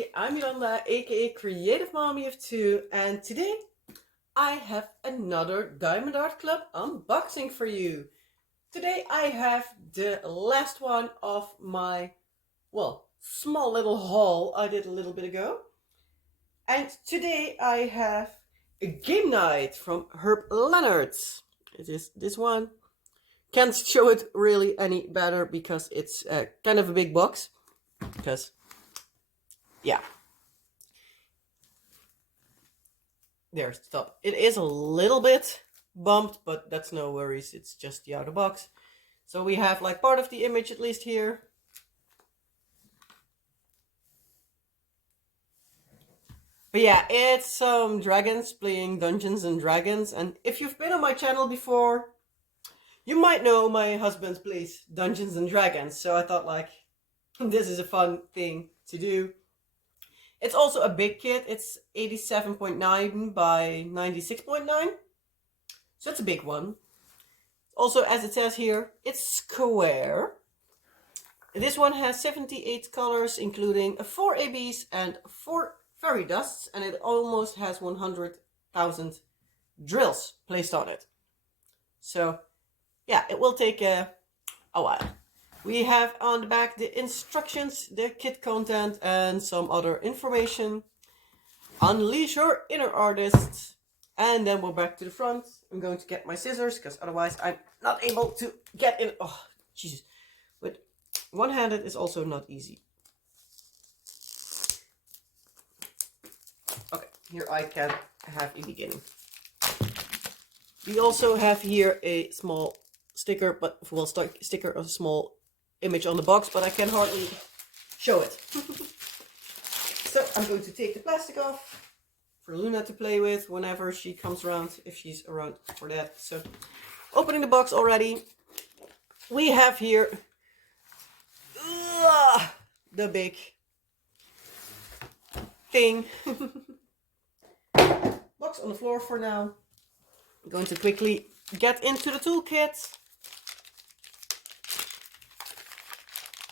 everybody, I'm Yolanda, aka Creative Mommy of Two, and today I have another Diamond Art Club unboxing for you. Today I have the last one of my, small little haul I did a little bit ago. And today I have a game night from Leonard. It is this one. Can't show it really any better because it's kind of a big box. Because yeah, there's the top. It is a little bit bumped, but that's no worries. It's just the outer box. So we have like part of the image at least here. But yeah, it's some dragons playing Dungeons and Dragons. And if you've been on my channel before, you might know my husband plays Dungeons and Dragons. So I thought like, this is a fun thing to do. It's also a big kit. It's 87.9 by 96.9. So it's a big one. Also, as it says here, it's square. This one has 78 colors, including 4 ABs and 4 fairy dusts. And it almost has 100,000 drills placed on it. So, yeah, it will take a while. We have on the back the instructions, the kit content, and some other information. Unleash your inner artist. And then we're back to the front. I'm going to get my scissors, because otherwise I'm not able to get in. Oh, Jesus. But one-handed is also not easy. Okay, here I can have a beginning. We also have here a small sticker, sticker of a small image on the box, but I can hardly show it. So I'm going to take the plastic off for Luna to play with whenever she comes around, if she's around for that. So opening the box already, we have here the big thing. Box on the floor for now. I'm going to quickly get into the toolkit.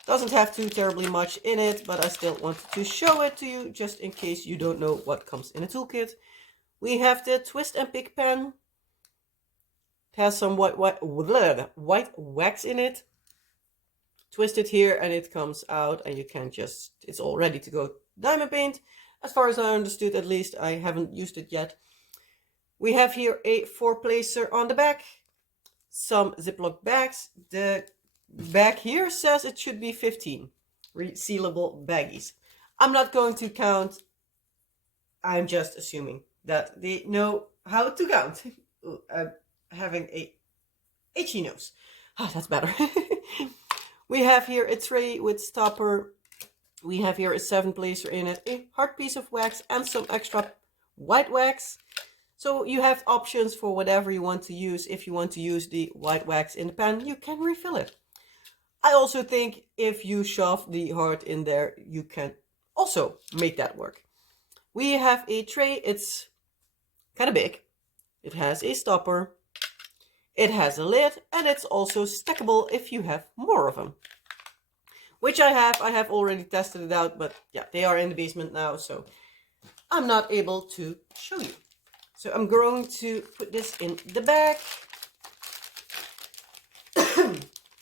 Doesn't have too terribly much in it, but I still wanted to show it to you, just in case you don't know what comes in a toolkit. We have the twist and pick pen. It has some white wax in it. Twist it here and it comes out, and you can just, it's all ready to go diamond paint. As far as I understood, at least, I haven't used it yet. We have here a 4-placer on the back. Some Ziploc bags. The bag here says it should be 15 resealable baggies. I'm not going to count. I'm just assuming that they know how to count. I'm having a itchy nose. Ah, that's better. We have here a tray with stopper. We have here a 7-placer in it, a hard piece of wax, and some extra white wax. So you have options for whatever you want to use. If you want to use the white wax in the pan, you can refill it. I also think if you shove the heart in there, you can also make that work. We have a tray. It's kind of big. It has a stopper. It has a lid, and it's also stackable if you have more of them. Which I have. I have already tested it out, but yeah, they are in the basement now, so I'm not able to show you. So I'm going to put this in the bag.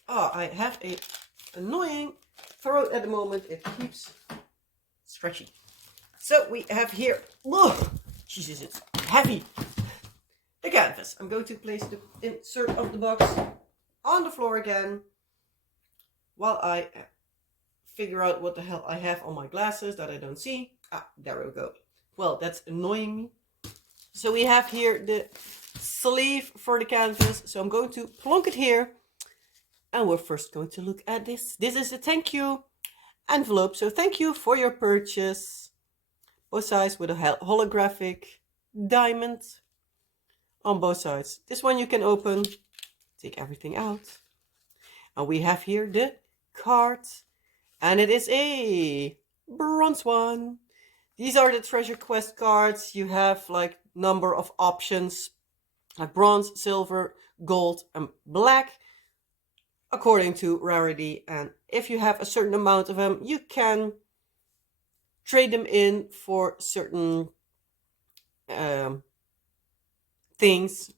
Oh, I have a annoying throat at the moment. It keeps scratchy. So we have here, oh, Jesus, it's heavy. The canvas. I'm going to place the insert of the box on the floor again while I figure out what the hell I have on my glasses that I don't see. Ah, there we go. Well, that's annoying me. So we have here the sleeve for the canvas. So I'm going to plonk it here. And we're first going to look at this. This is a thank you envelope. So thank you for your purchase. Both sides with a holographic diamond on both sides. This one you can open. Take everything out. And we have here the card. And it is a bronze one. These are the treasure quest cards. You have like number of options. Like bronze, silver, gold, and black. According to rarity, and if you have a certain amount of them, you can trade them in for certain things.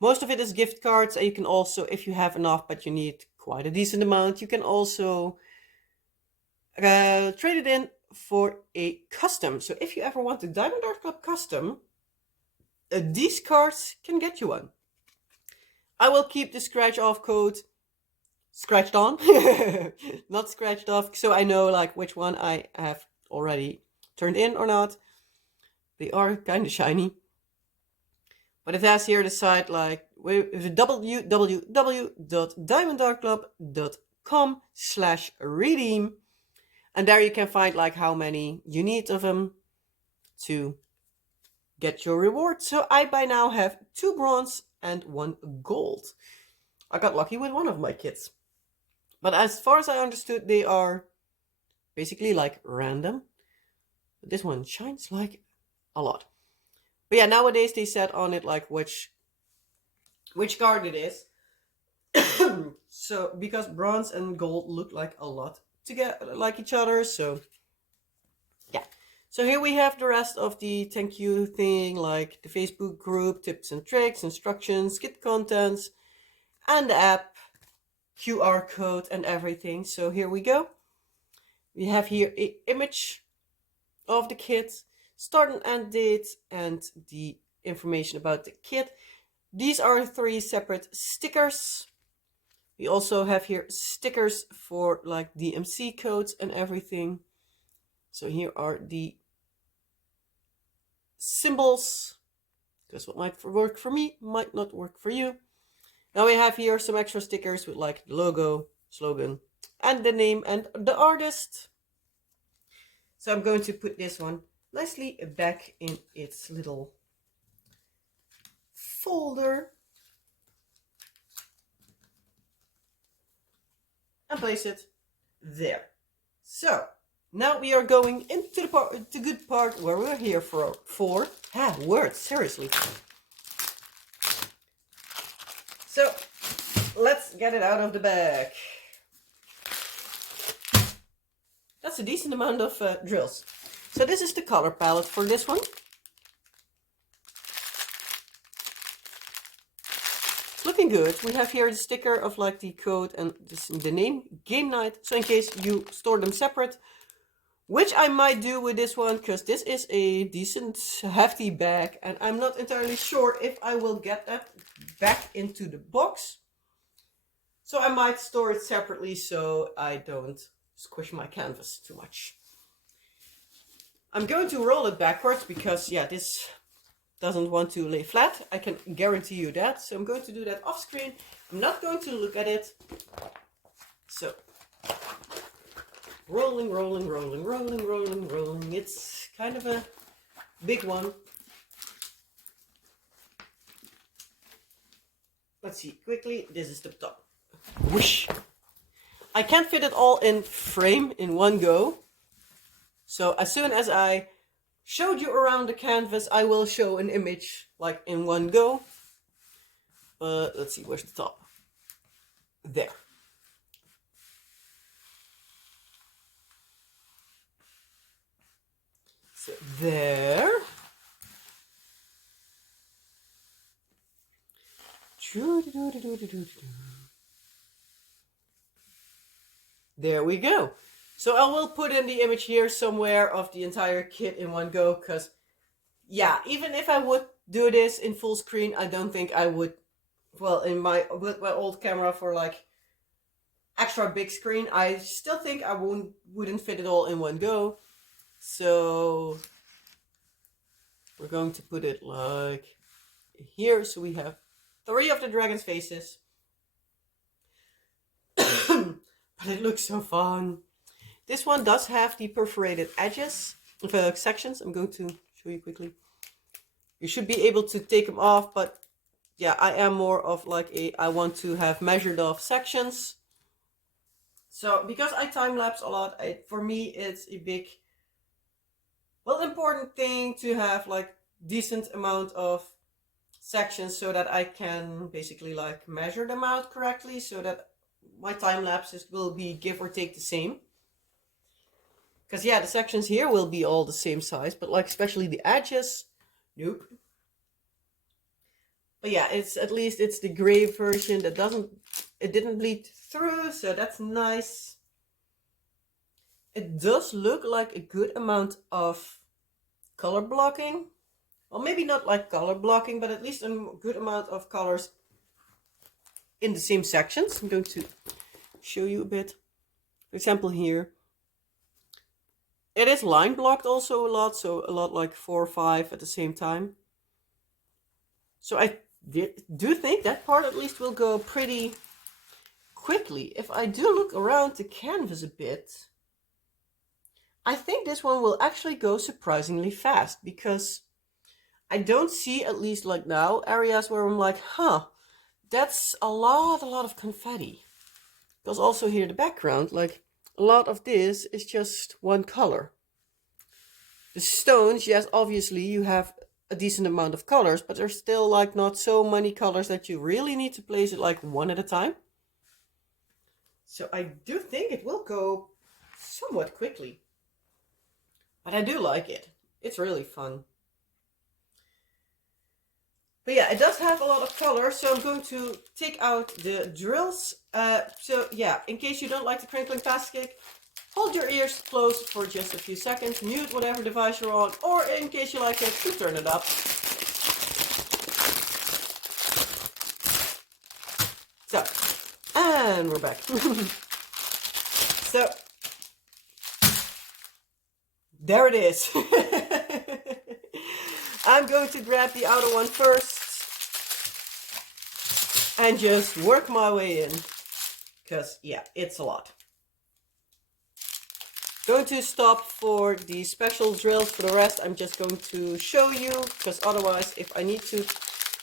Most of it is gift cards, and you can also, if you have enough but you need quite a decent amount, you can also trade it in for a custom. So if you ever want a Diamond Art Club custom, these cards can get you one. I will keep the scratch off code scratched on, not scratched off, so I know like which one I have already turned in or not. They are kind of shiny. But it has here the site like www.diamondartclub.com/redeem. And there you can find like how many you need of them to get your reward. So I by now have 2 bronze and 1 gold. I got lucky with one of my kits. But as far as I understood, they are basically like random. But this one shines like a lot. But yeah, nowadays they set on it like which card it is. So because bronze and gold look like a lot together, like each other, so yeah. So here we have the rest of the thank you thing, like the Facebook group, tips and tricks, instructions, kit contents, and the app, QR code and everything. So here we go. We have here an image of the kit, start and end date, and the information about the kit. These are 3 separate stickers. We also have here stickers for like DMC codes and everything. So here are the symbols, because what might work for me might not work for you. Now we have here some extra stickers with like the logo, slogan, and the name and the artist. So I'm going to put this one nicely back in its little folder and place it there. So now we are going into the good part where we're here for words, seriously. So let's get it out of the bag. That's a decent amount of drills. So this is the color palette for this one. It's looking good. We have here the sticker of like the code and the name, Game Night. So in case you store them separate, which I might do with this one, because this is a decent hefty bag and I'm not entirely sure if I will get that back into the box. So I might store it separately so I don't squish my canvas too much. I'm going to roll it backwards because, yeah, this doesn't want to lay flat. I can guarantee you that. So I'm going to do that off screen. I'm not going to look at it. So, rolling, rolling, rolling, rolling, rolling, rolling. It's kind of a big one. Let's see, quickly, this is the top. Whoosh! I can't fit it all in frame in one go. So as soon as I showed you around the canvas, I will show an image like in one go. But let's see, where's the top? There. So there. There we go. So I will put in the image here somewhere of the entire kit in one go, because yeah, even if I would do this in full screen, I don't think I would, well, with my old camera for like extra big screen, I still think I wouldn't fit it all in one go. So we're going to put it like here, so we have 3 of the dragon's faces. But it looks so fun. This one does have the perforated edges, sections. I'm going to show you quickly. You should be able to take them off, but yeah, I am more of like I want to have measured off sections. So because I time lapse a lot, for me it's a big, well, important thing to have like decent amount of sections so that I can basically like measure them out correctly, so that my time lapses will be give or take the same. Because yeah, the sections here will be all the same size, but like especially the edges, nope. But yeah, it's at least it's the gray version that it didn't bleed through, so that's nice. It does look like a good amount of color blocking. Well, maybe not like color blocking, but at least a good amount of colors in the same sections. I'm going to show you a bit. For example, here. It is line blocked also a lot, so a lot like 4 or 5 at the same time. So I do think that part at least will go pretty quickly. If I do look around the canvas a bit, I think this one will actually go surprisingly fast, because I don't see, at least like now, areas where I'm like, huh, that's a lot of confetti. Because also here the background, like a lot of this is just one color. The stones, yes, obviously you have a decent amount of colors, but there's still like not so many colors that you really need to place it like one at a time. So I do think it will go somewhat quickly. But I do like it. It's really fun. But yeah, it does have a lot of color, so I'm going to take out the drills. So yeah, in case you don't like the crinkling plastic, hold your ears closed for just a few seconds, mute whatever device you're on, or in case you like it, to turn it up. So, and we're back. So, there it is. I'm going to grab the outer one first and just work my way in, because yeah, it's a lot. Going to stop for the special drills. For the rest, I'm just going to show you, because otherwise, if I need to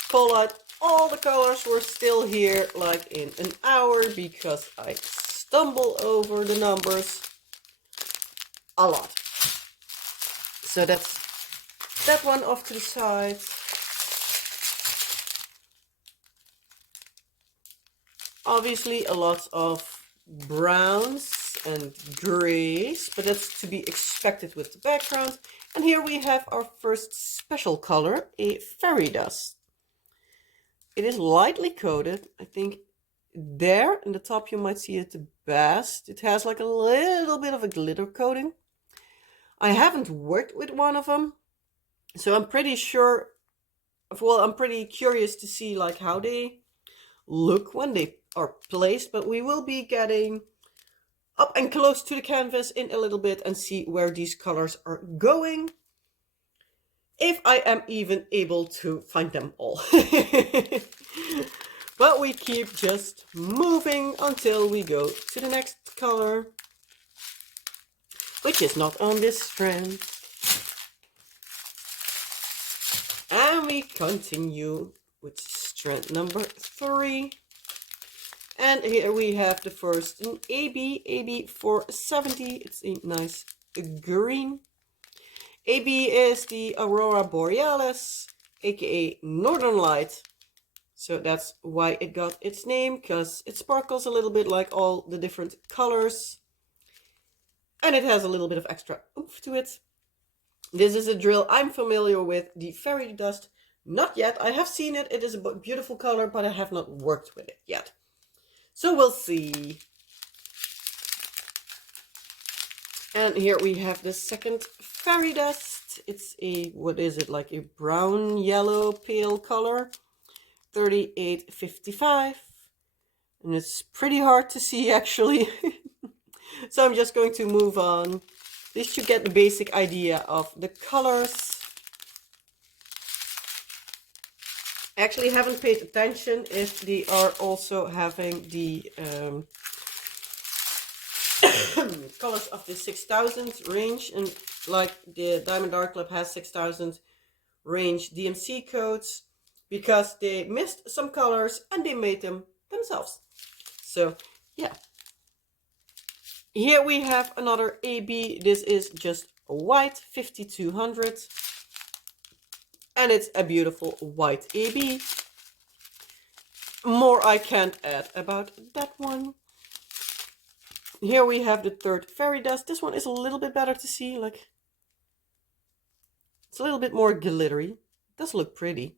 call out all the colors, we're still here like in an hour, because I stumble over the numbers a lot. So that's that one off to the side. Obviously a lot of browns and grays, but that's to be expected with the background. And here we have our first special color, a fairy dust. It is lightly coated. I think there in the top you might see it the best. It has like a little bit of a glitter coating. I haven't worked with one of them, so I'm pretty sure, well, I'm pretty curious to see like how they look when they are placed, but we will be getting up and close to the canvas in a little bit and see where these colors are going, if I am even able to find them all. But we keep just moving until we go to the next color, which is not on this strand. And we continue with strand number 3. And here we have the first, an AB 470. It's a nice green. AB is the Aurora Borealis, aka Northern Light. So that's why it got its name, because it sparkles a little bit like all the different colors. And it has a little bit of extra oomph to it. This is a drill I'm familiar with, the fairy dust. Not yet. I have seen it. It is a beautiful color, but I have not worked with it yet. So we'll see. And here we have the second fairy dust. It's a, what is it, like a brown, yellow, pale color. 3855. And it's pretty hard to see actually. So I'm just going to move on. At least you get the basic idea of the colors. I actually haven't paid attention if they are also having the colors of the 6000 range, and like the Diamond Art Club has 6000 range DMC codes, because they missed some colors and they made them themselves. So yeah, here we have another AB. This is just a white 5200. And it's a beautiful white AB. More I can't add about that one. Here we have the third fairy dust. This one is a little bit better to see, like it's a little bit more glittery. It does look pretty.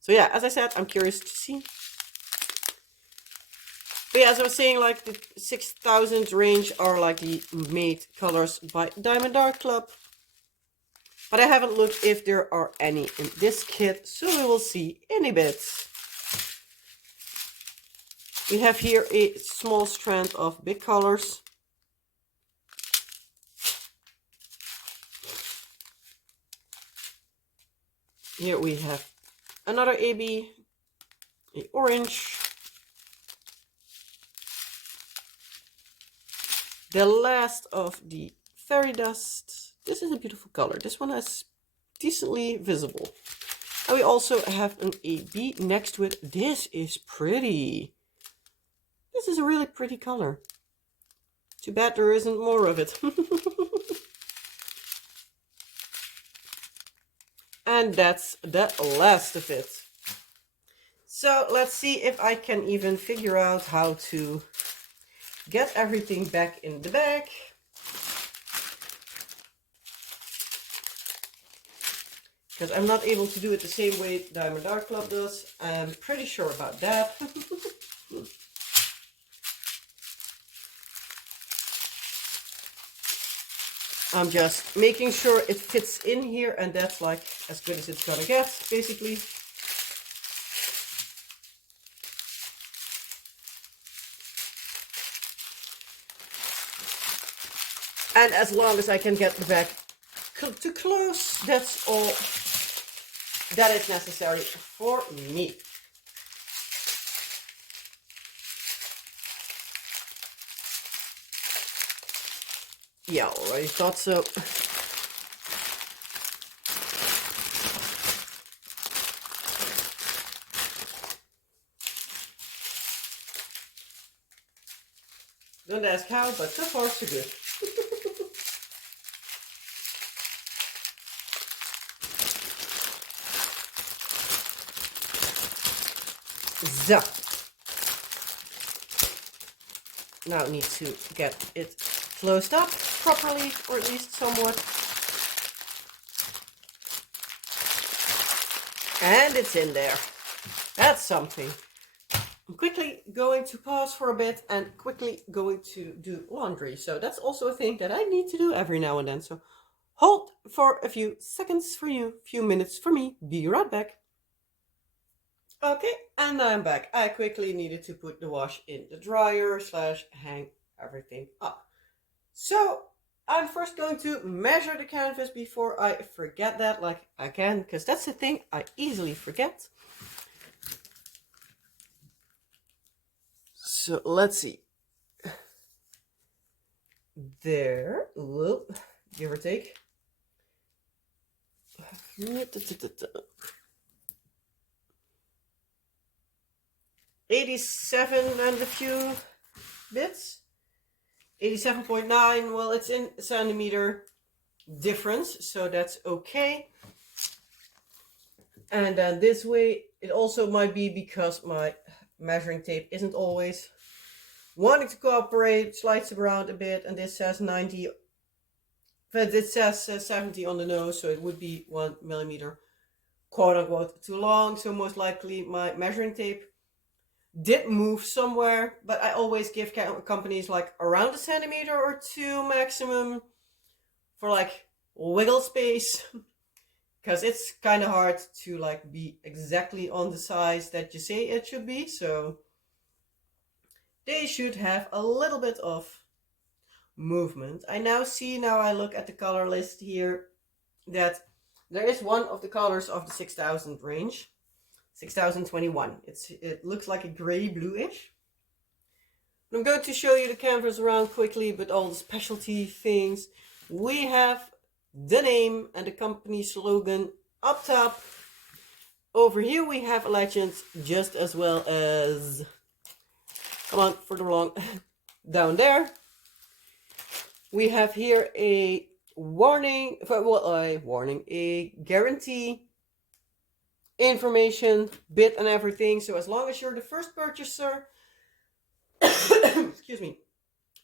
So yeah, as I said, I'm curious to see. But yeah, as I was saying, like the 6000 range are like the made colors by Diamond Art Club. But I haven't looked if there are any in this kit, so we will see in a bit. We have here a small strand of big colors. Here we have another AB, a orange. The last of the fairy dust. This is a beautiful color. This one is decently visible. And we also have an AB next to it. This is pretty. This is a really pretty color. Too bad there isn't more of it. And that's the last of it. So let's see if I can even figure out how to get everything back in the bag. Because I'm not able to do it the same way Diamond Art Club does. I'm pretty sure about that. I'm just making sure it fits in here, and that's like as good as it's gonna get, basically. And as long as I can get the bag to close, that's all that is necessary for me. Yeah, already thought so. Don't ask how, but so far so good. So, now I need to get it closed up properly, or at least somewhat. And it's in there. That's something. I'm quickly going to pause for a bit and quickly going to do laundry. So that's also a thing that I need to do every now and then. So hold for a few seconds for you, few minutes for me. Be right back. Okay, and I'm back. I quickly needed to put the wash in the dryer / hang everything up. So I'm first going to measure the canvas before I forget that, like I can, because that's the thing I easily forget. So let's see. There, well, give or take. 87 and a few bits. 87.9, well, it's in centimeter difference, so that's okay. And then this way, it also might be because my measuring tape isn't always wanting to cooperate, slides around a bit, and this says 90, but it says 70 on the nose, so it would be 1 millimeter, quote unquote, too long. So most likely my measuring tape did move somewhere, but I always give companies like around a centimeter or 2 maximum for like wiggle space, because it's kind of hard to like be exactly on the size that you say it should be. So they should have a little bit of movement. I now see, now I look at the color list here, that there is one of the colors of the 6000 range, 6021. It looks like a gray bluish. I'm going to show you the canvas around quickly, but all the specialty things. We have the name and the company slogan up top. Over here we have a legend, just as well as, come on, further along, down there. We have here a warning, a guarantee, information, bid and everything. So as long as you're the first purchaser, excuse me,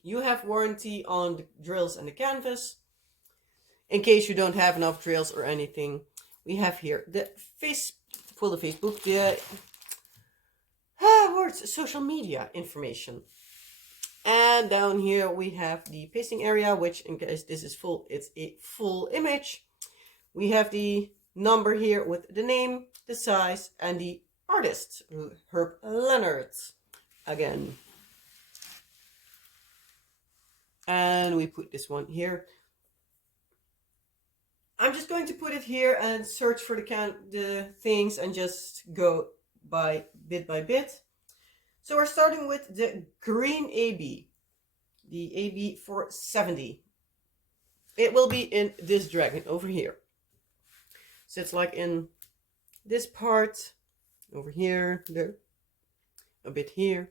You have warranty on the drills and the canvas. In case you don't have enough drills or anything, we have here the Facebook, the social media information. And down here we have the pasting area, which in case this is full, it's a full image. We have the number here with the name, the size, and the artist, Herb Leonard, again. And we put this one here. I'm just going to put it here and search for the things and just go by bit. So we're starting with the green AB, the AB 470. It will be in this dragon over here. So it's like in this part, over here, there, a bit here,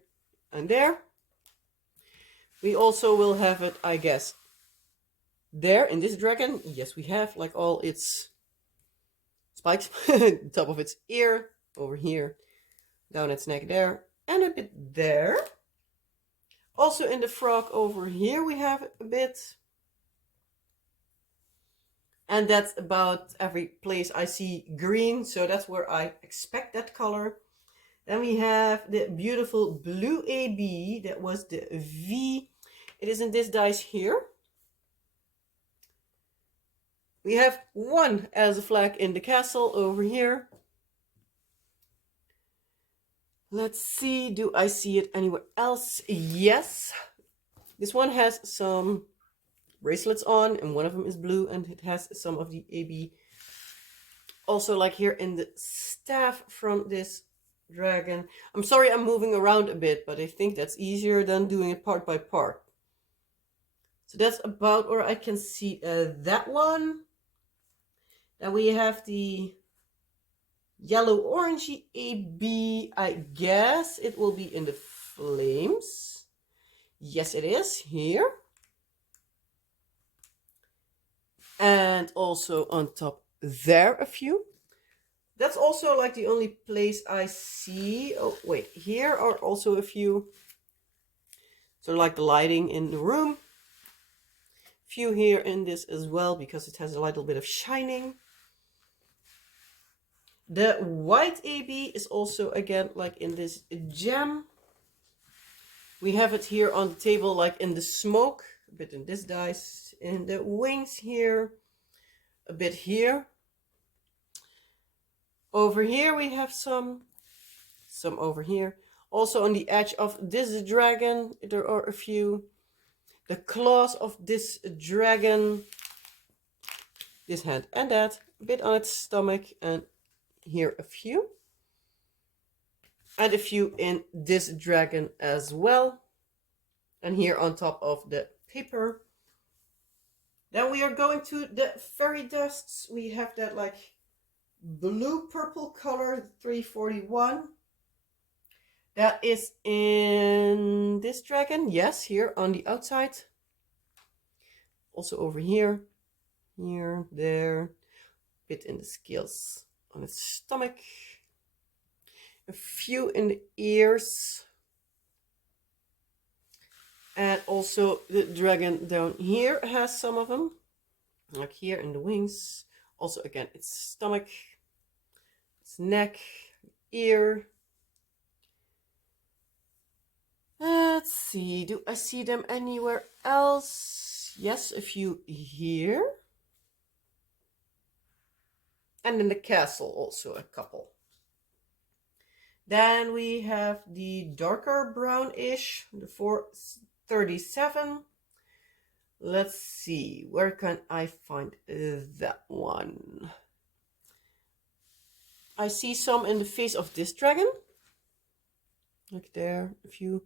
and there. We also will have it, I guess, there in this dragon. Yes, we have like all its spikes, top of its ear, over here, down its neck there, and a bit there. Also in the frog over here we have a bit. And that's about every place I see green, so that's where I expect that color. Then we have the beautiful blue AB, that was the V. It is in this dice here. We have one as a flag in the castle over here. Let's see, do I see it anywhere else? Yes. This one has some bracelets on, and one of them is blue, and it has some of the AB. Also, like here in the staff from this dragon. I'm sorry I'm moving around a bit, but I think that's easier than doing it part by part. So that's about where I can see that one. Then we have the yellow orangey AB. I guess it will be in the flames. Yes, it is here. And also on top there a few. That's also like the only place I see. Oh wait, here are also a few. So like the lighting in the room. Few here in this as well, because it has a little bit of shining. The white AB is also again like in this gem. We have it here on the table like in the smoke, a bit in this dice, in the wings here, a bit here. Over here we have some over here. Also on the edge of this dragon, there are a few. The claws of this dragon, this hand and that, a bit on its stomach, and here a few. And a few in this dragon as well. And here on top of the paper. Then we are going to the fairy dusts. We have that like blue-purple color, 341. That is in this dragon. Yes, here on the outside. Also over here. Here, there. Bit in the scales on its stomach. A few in the ears. And also the dragon down here has some of them. Like here in the wings. Also again, its stomach, its neck, ear. Let's see, do I see them anywhere else? Yes, a few here. And in the castle also a couple. Then we have the darker brownish, the 437. Let's see, where can I find that one? I see some in the face of this dragon. Like there, a few.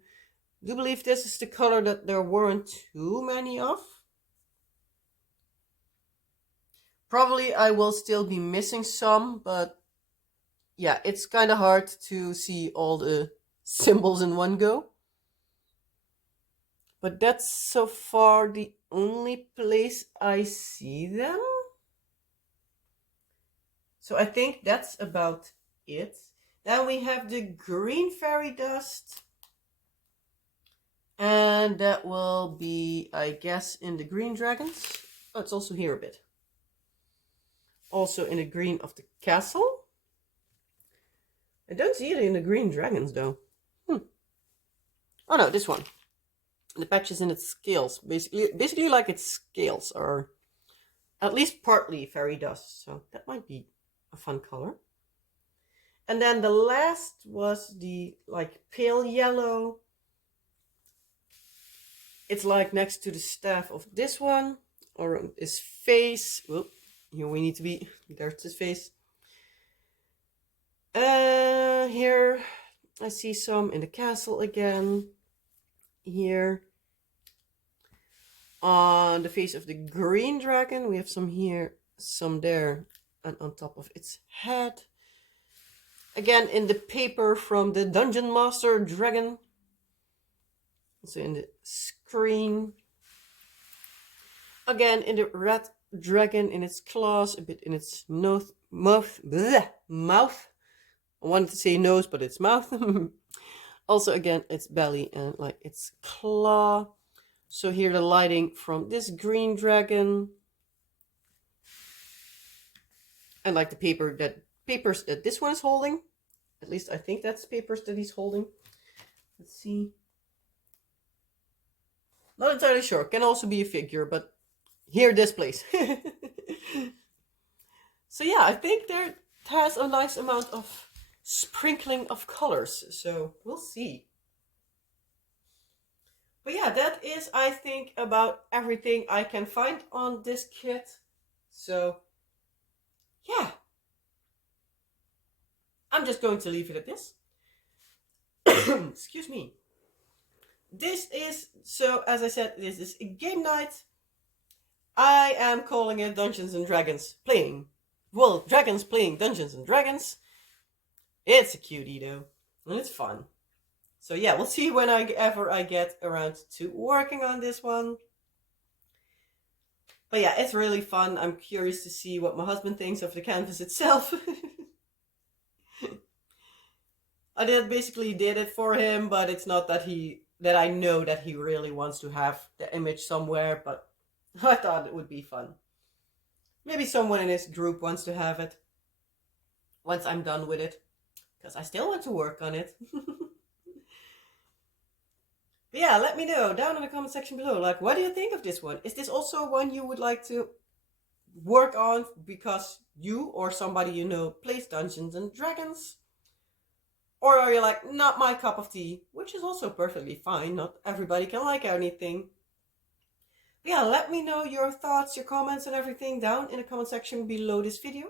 I do believe this is the color that there weren't too many of. Probably I will still be missing some, but yeah, it's kind of hard to see all the symbols in one go. But that's so far the only place I see them. So I think that's about it. Then we have the green fairy dust. And that will be, I guess, in the green dragons. Oh, it's also here a bit. Also in the green of the castle. I don't see it in the green dragons though. Oh no, this one. The patches in its scales. Basically like its scales are at least partly fairy dust. So that might be a fun color. And then the last was the like pale yellow. It's like next to the staff of this one, or his face. Whoop, here we need to be. There's his face. Here I see some in the castle again. Here on the face of the green dragon, we have some here, some there, and on top of its head. Again in the paper from the Dungeon Master Dragon. Also in the screen. Again in the red dragon in its claws, a bit in its mouth. I wanted to say nose, but it's mouth. Also again its belly and like its claw. So here the lighting from this green dragon. And like the papers that this one is holding. At least I think that's papers that he's holding. Let's see. Not entirely sure. Can also be a figure, but here this place. So yeah, I think there has a nice amount of sprinkling of colors. So we'll see. But yeah, that is, I think, about everything I can find on this kit. So yeah. I'm just going to leave it at this. Excuse me. This is, so as I said, this is a game night. I am calling it Dungeons and Dragons playing. Well, dragons playing Dungeons and Dragons. It's a cutie though. And it's fun. So yeah, we'll see whenever I get around to working on this one. But yeah, it's really fun. I'm curious to see what my husband thinks of the canvas itself. I basically did it for him, but it's not that I know that he really wants to have the image somewhere, but I thought it would be fun. Maybe someone in his group wants to have it once I'm done with it, because I still want to work on it. But yeah, let me know down in the comment section below, like, what do you think of this one? Is this also one you would like to work on because you or somebody you know plays Dungeons and Dragons? Or are you like, not my cup of tea, which is also perfectly fine. Not everybody can like anything. But yeah, let me know your thoughts, your comments and everything down in the comment section below this video.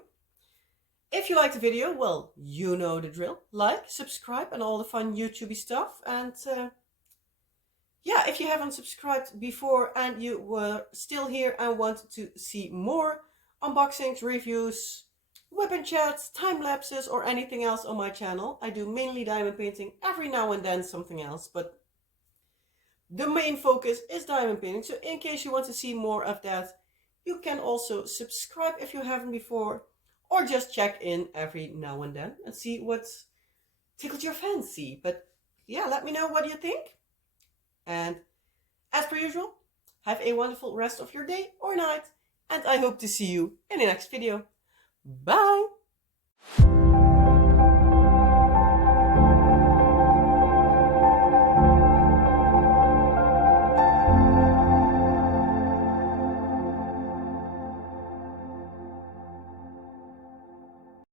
If you liked the video, well, you know the drill. Like, subscribe and all the fun YouTubey stuff. And yeah, if you haven't subscribed before and you were still here and want to see more unboxings, reviews, weapon chats, time lapses, or anything else on my channel. I do mainly diamond painting, every now and then something else, but the main focus is diamond painting. So in case you want to see more of that, you can also subscribe if you haven't before, or just check in every now and then and see what tickled your fancy. But yeah, let me know what you think. And as per usual, have a wonderful rest of your day or night, and I hope to see you in the next video. Bye!